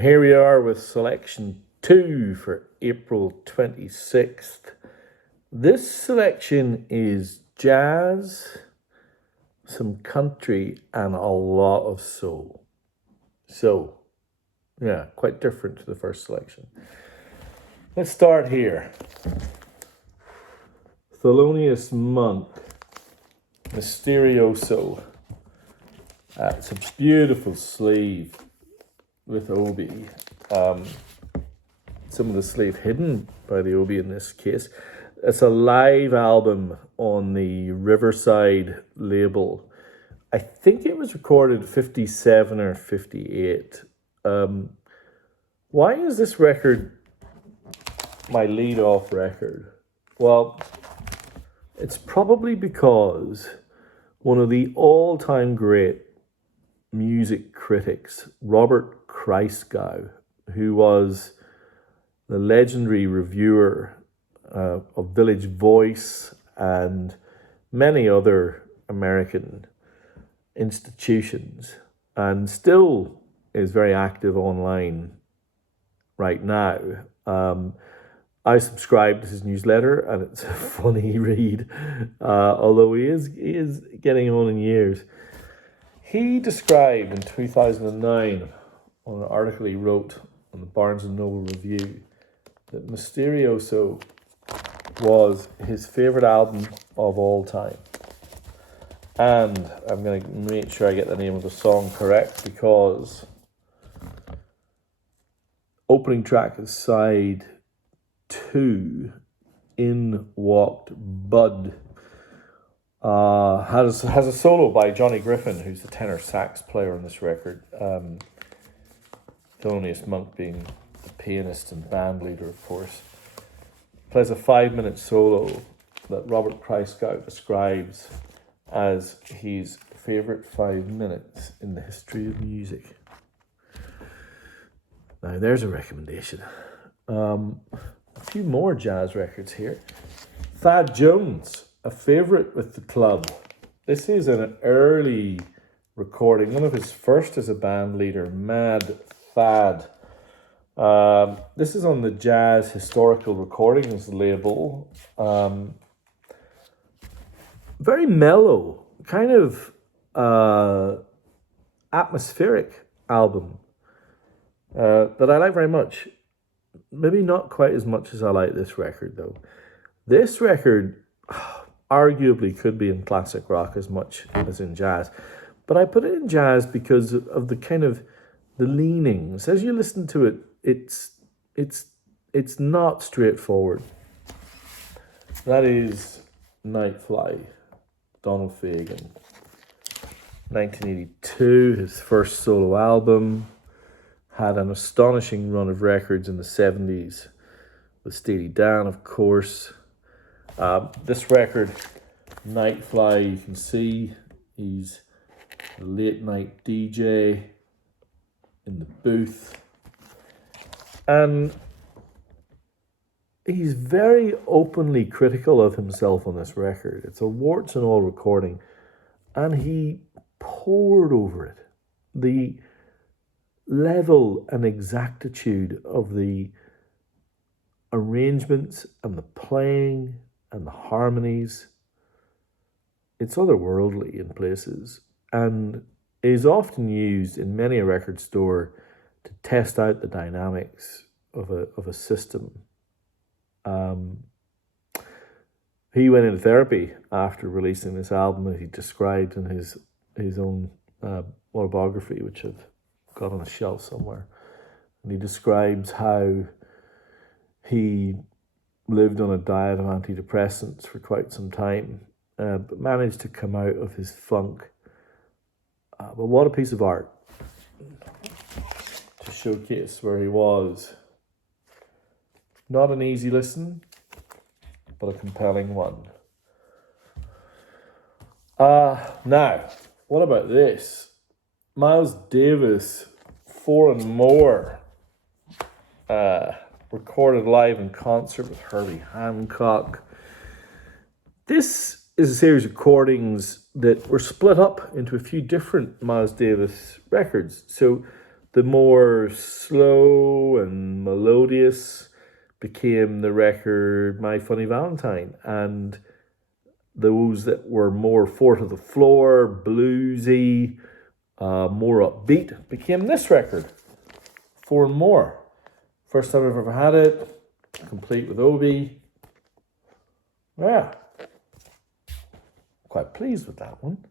Here we are with selection 2 for April 26th. This selection is jazz, some country, and a lot of soul. So, yeah, quite different to the first selection. Let's start here. Thelonious Monk, Mysterioso. It's a beautiful sleeve with obi. Some of the sleeve hidden by the obi in this case. It's a live album on the Riverside label. I think it was recorded 57 or 58. Why is this record my lead-off record? Well, it's probably because one of the all-time great music critics, Robert Christgau, who was the legendary reviewer of Village Voice and many other American institutions, and still is very active online right now. I subscribe to his newsletter, and it's a funny read, although he is getting on in years. He described in 2009, on an article he wrote on the Barnes & Noble Review, that Mysterioso was his favourite album of all time. And I'm going to make sure I get the name of the song correct, because opening track is side 2, In Walked Bud. Has a solo by Johnny Griffin, who's the tenor sax player on this record. Thelonious Monk being the pianist and band leader, of course. Plays a 5-minute solo that Robert Christgau describes as his favourite 5 minutes in the history of music. Now there's a recommendation. A few more jazz records here. Thad Jones, a favourite with the club. This is an early recording, one of his first as a band leader, Mad Thad. This is on the Jazz Historical Recordings label. Very mellow, kind of atmospheric album that I like very much. Maybe not quite as much as I like this record, though. This record arguably could be in classic rock as much as in jazz, but I put it in jazz because of the kind of the leanings. As you listen to it, it's not straightforward. That is Nightfly, Donald Fagen. 1982, his first solo album. Had an astonishing run of records in the 70s with Steely Dan, of course. This record, Nightfly, you can see he's a late night DJ in the booth. And he's very openly critical of himself on this record. It's a warts and all recording. And he poured over it. The level and exactitude of the arrangements and the playing and the harmonies, it's otherworldly in places, and is often used in many a record store to test out the dynamics of a system. He went into therapy after releasing this album, as he described in his own autobiography, which I've got on a shelf somewhere. And he describes how he lived on a diet of antidepressants for quite some time, but managed to come out of his funk. But what a piece of art to showcase where he was. Not an easy listen, but a compelling one. Now, what about this? Miles Davis, 4 and More, recorded live in concert with Herbie Hancock. This is a series of recordings that were split up into a few different Miles Davis records. So The more slow and melodious became the record My Funny Valentine, and those that were more four to the floor, bluesy, more upbeat became this record, Four and More. First time I've ever had it, complete with Obi. Yeah, quite pleased with that one.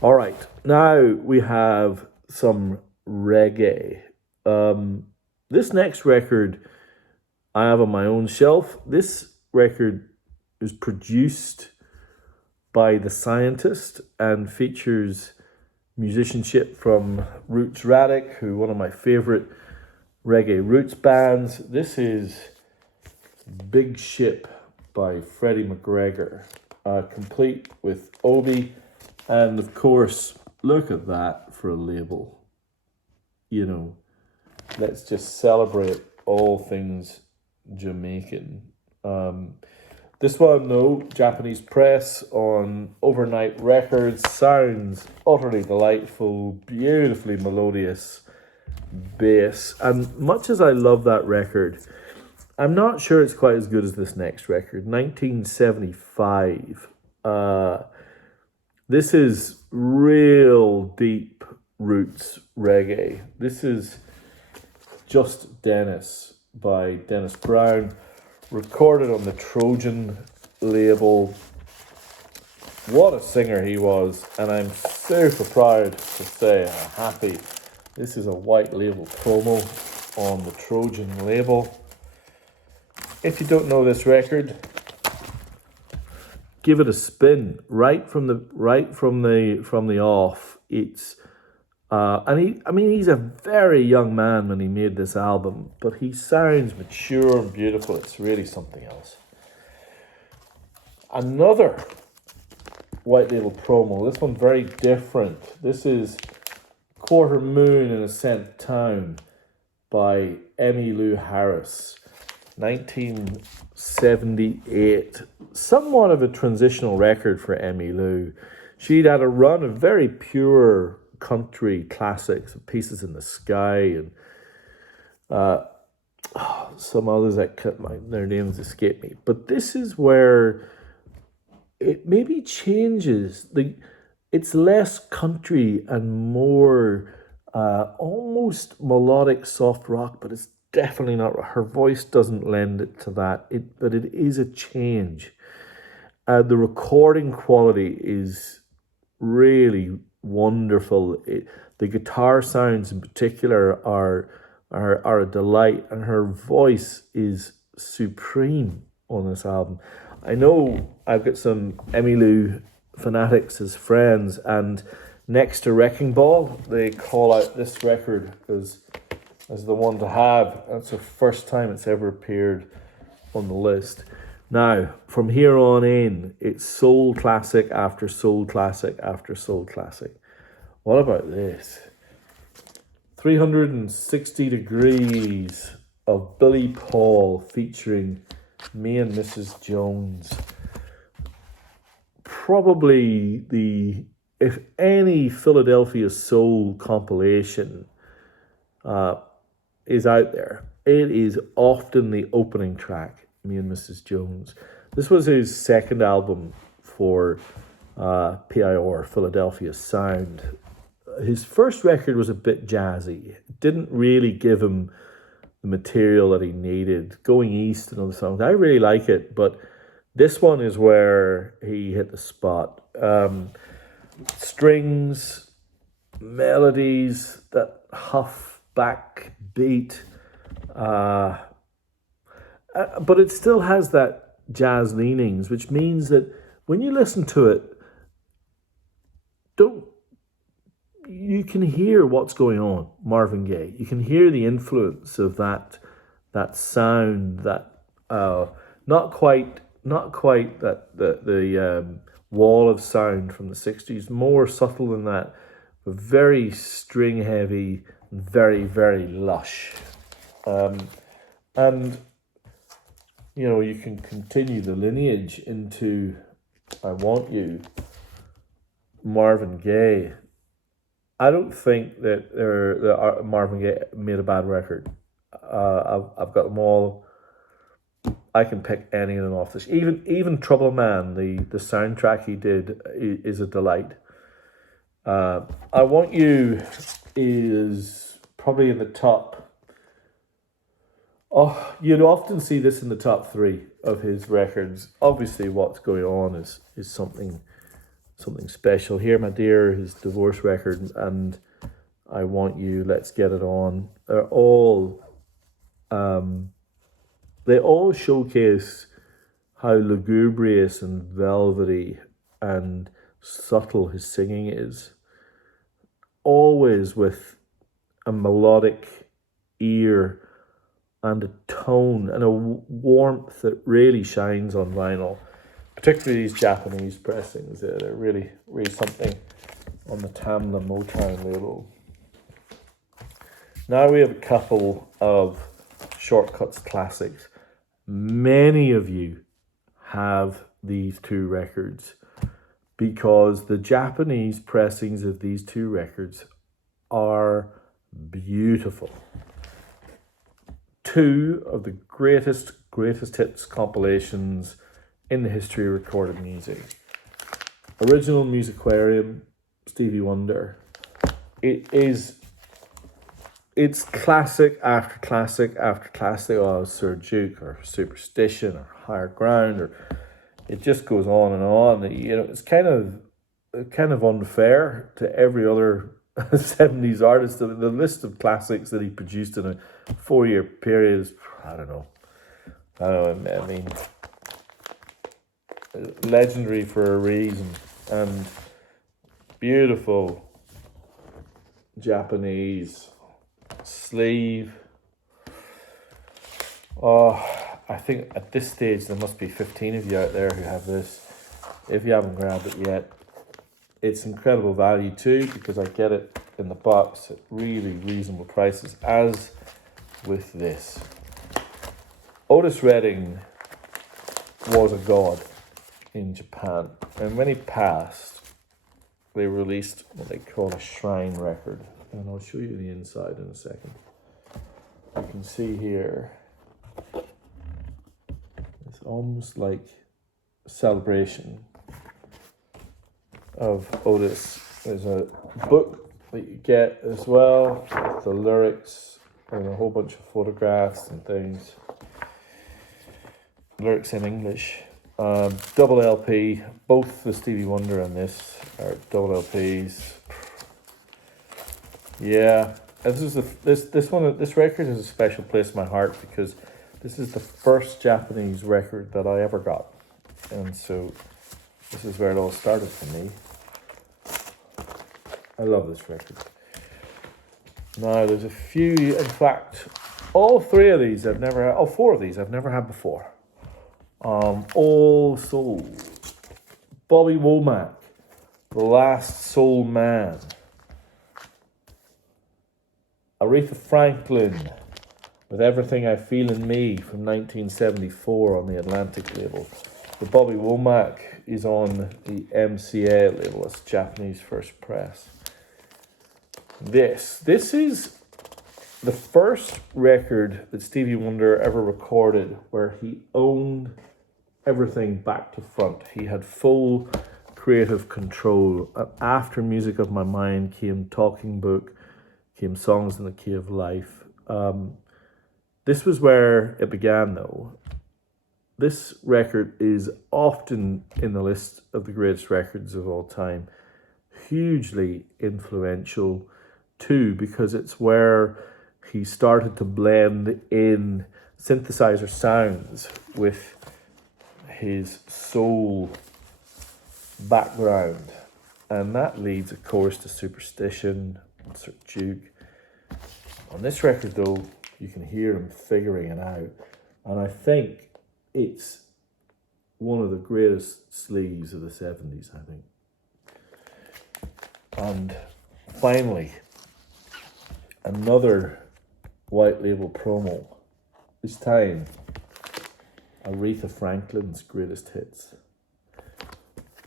All right, now we have some reggae. This next record I have on my own shelf. This record is produced by The Scientist and features musicianship from Roots Radic, who one of my favorite reggae roots bands. This is Big Ship by Freddie McGregor, complete with Obi, and of course, look at that for a label. You know, let's just celebrate all things Jamaican. This one, though, Japanese press on Overnight Records, sounds utterly delightful, beautifully melodious bass. And much as I love that record, I'm not sure it's quite as good as this next record, 1975. This is real deep roots reggae. This is Just Dennis by Dennis Brown, recorded on the Trojan label. What a singer he was, and I'm super proud to say I'm happy. This is a white label promo on the Trojan label. If you don't know this record, give it a spin right from the off. It's he's a very young man when he made this album, but he sounds mature and beautiful. It's really something else. Another white label promo. This one very different. This is Quarter Moon in a Cent Town by Emmylou Harris, 1978. Somewhat of a transitional record for Emmylou. She'd had a run of very pure country classics, Pieces in the Sky, and some others that their names escape me. But this is where it maybe changes. It's less country and more almost melodic soft rock, but it's definitely not. Her voice doesn't lend it to that. But it is a change. The recording quality is really wonderful. The guitar sounds in particular are a delight, and her voice is supreme on this album. I know I've got some Emmylou fanatics as friends, and next to Wrecking Ball, they call out this record as the one to have. That's the first time it's ever appeared on the list. Now, from here on in, it's soul classic after soul classic after soul classic. What about this? 360 Degrees of Billy Paul featuring Me and Mrs. Jones. Probably if any Philadelphia soul compilation is out there, it is often the opening track, Me and Mrs. Jones. This was his second album for PIR, Philadelphia Sound. His first record was a bit jazzy. It didn't really give him the material that he needed. Going East and other songs, I really like it, but this one is where he hit the spot. Strings, melodies, that huff back beat, but it still has that jazz leanings, which means that when you listen to it, you can hear what's going on. Marvin Gaye, you can hear the influence of that sound, that not quite that the wall of sound from the 60s, more subtle than that, but very string heavy, very, very lush. And you can continue the lineage into I Want You, Marvin Gaye. I don't think that Marvin Gaye made a bad record. I've got them all. I can pick any of them off this. Even Trouble Man, the soundtrack he did is a delight. I Want You is probably in the top. Oh, you'd often see this in the top three of his records. Obviously, What's Going On is something special. Here, My Dear, his divorce record, and I Want You, Let's Get It On, are all they all showcase how lugubrious and velvety and subtle his singing is. Always with a melodic ear and a tone and a warmth that really shines on vinyl, particularly these Japanese pressings. They're really something on the Tamla Motown label. Now we have a couple of Shortcuts classics. Many of you have these two records because the Japanese pressings of these two records are beautiful. Two of the greatest hits compilations in the history of recorded music. Original Musicarium, Stevie Wonder. It's classic after classic after classic. Oh, Sir Duke or Superstition or Higher Ground, or it just goes on and on. You know, it's kind of unfair to every other 70s artist. The list of classics that he produced in a 4-year period is, I don't know. I mean, legendary for a reason, and beautiful Japanese sleeve. Oh, I think at this stage there must be 15 of you out there who have this. If you haven't grabbed it yet, it's incredible value too, because I get it in the box at really reasonable prices, as with this. Otis Redding was a god in Japan, and when he passed, they released what they call a shrine record, and I'll show you the inside in a second. You can see here, it's almost like a celebration of Otis. There's a book that you get as well, the lyrics and a whole bunch of photographs and things. Lyrics in English. Double LP. Both the Stevie Wonder and this are double LPs. Yeah, this record has a special place in my heart because this is the first Japanese record that I ever got, and so this is where it all started for me. I love this record. Now there's a few, in fact, all three of these I've never had. Oh, four of these I've never had before. All Soul, Bobby Womack, The Last Soul Man, Aretha Franklin with Everything I Feel in Me from 1974 on the Atlantic label. The Bobby Womack is on the MCA label. It's Japanese first press. This is the first record that Stevie Wonder ever recorded where he owned everything back to front. He had full creative control. After Music of My Mind came Talking Book, came Songs in the Key of Life. This was where it began, though. This record is often in the list of the greatest records of all time. Hugely influential, too, because it's where he started to blend in synthesizer sounds with his soul background. And that leads, of course, to Superstition and Sir Duke. On this record, though, you can hear him figuring it out. And I think it's one of the greatest sleeves of the 70s, I think. And finally, another white label promo. This time, Aretha Franklin's greatest hits.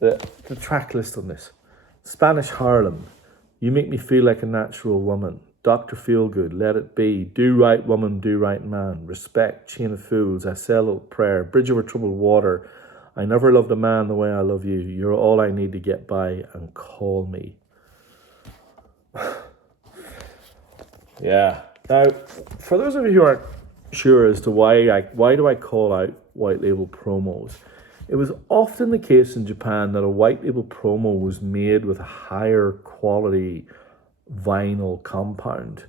The track list on this: Spanish Harlem, You make me feel like a natural woman. Dr. Feelgood, let it be. Do right woman, do right man. Respect, chain of fools. I sell a prayer. Bridge over troubled water. I never loved a man the way I love you. You're all I need to get by, and call me. Yeah. Now, for those of you who aren't sure as to why do I call out white label promos, it was often the case in Japan that a white label promo was made with a higher quality vinyl compound,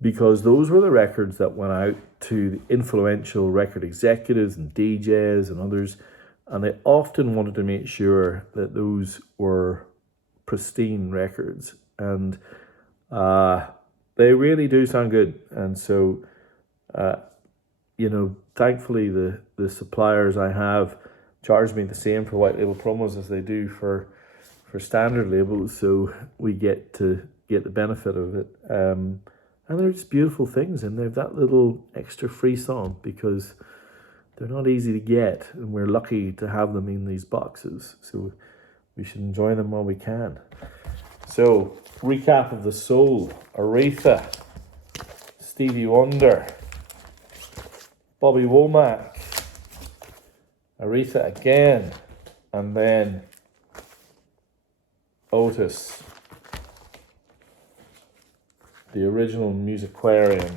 because those were the records that went out to the influential record executives and DJs and others, and they often wanted to make sure that those were pristine records, and they really do sound good. And so thankfully the suppliers I have charge me the same for white label promos as they do for standard labels, so we get to get the benefit of it. And they're just beautiful things, and they've that little extra free song because they're not easy to get, and we're lucky to have them in these boxes, so we should enjoy them while we can. So, recap of the soul: Aretha, Stevie Wonder, Bobby Womack, Aretha again, and then Otis, the original Musicarian,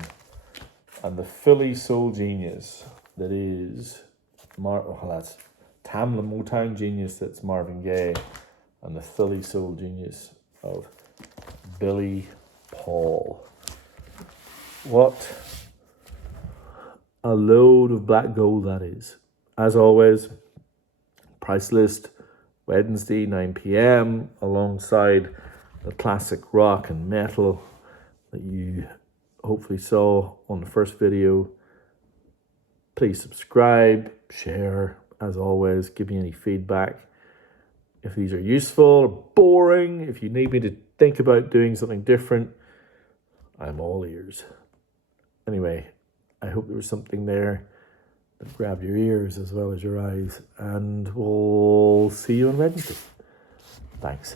and the Philly soul genius that is that's Tamla Motown genius, that's Marvin Gaye, and the Philly soul genius of Billy Paul. What a load of black gold that is. As always, price list Wednesday 9 p.m. alongside the classic rock and metal that you hopefully saw on the first video. Please subscribe, share, as always, give me any feedback. If these are useful or boring, if you need me to think about doing something different, I'm all ears. Anyway, I hope there was something there that grabbed your ears as well as your eyes, and we'll see you on Wednesday. Thanks.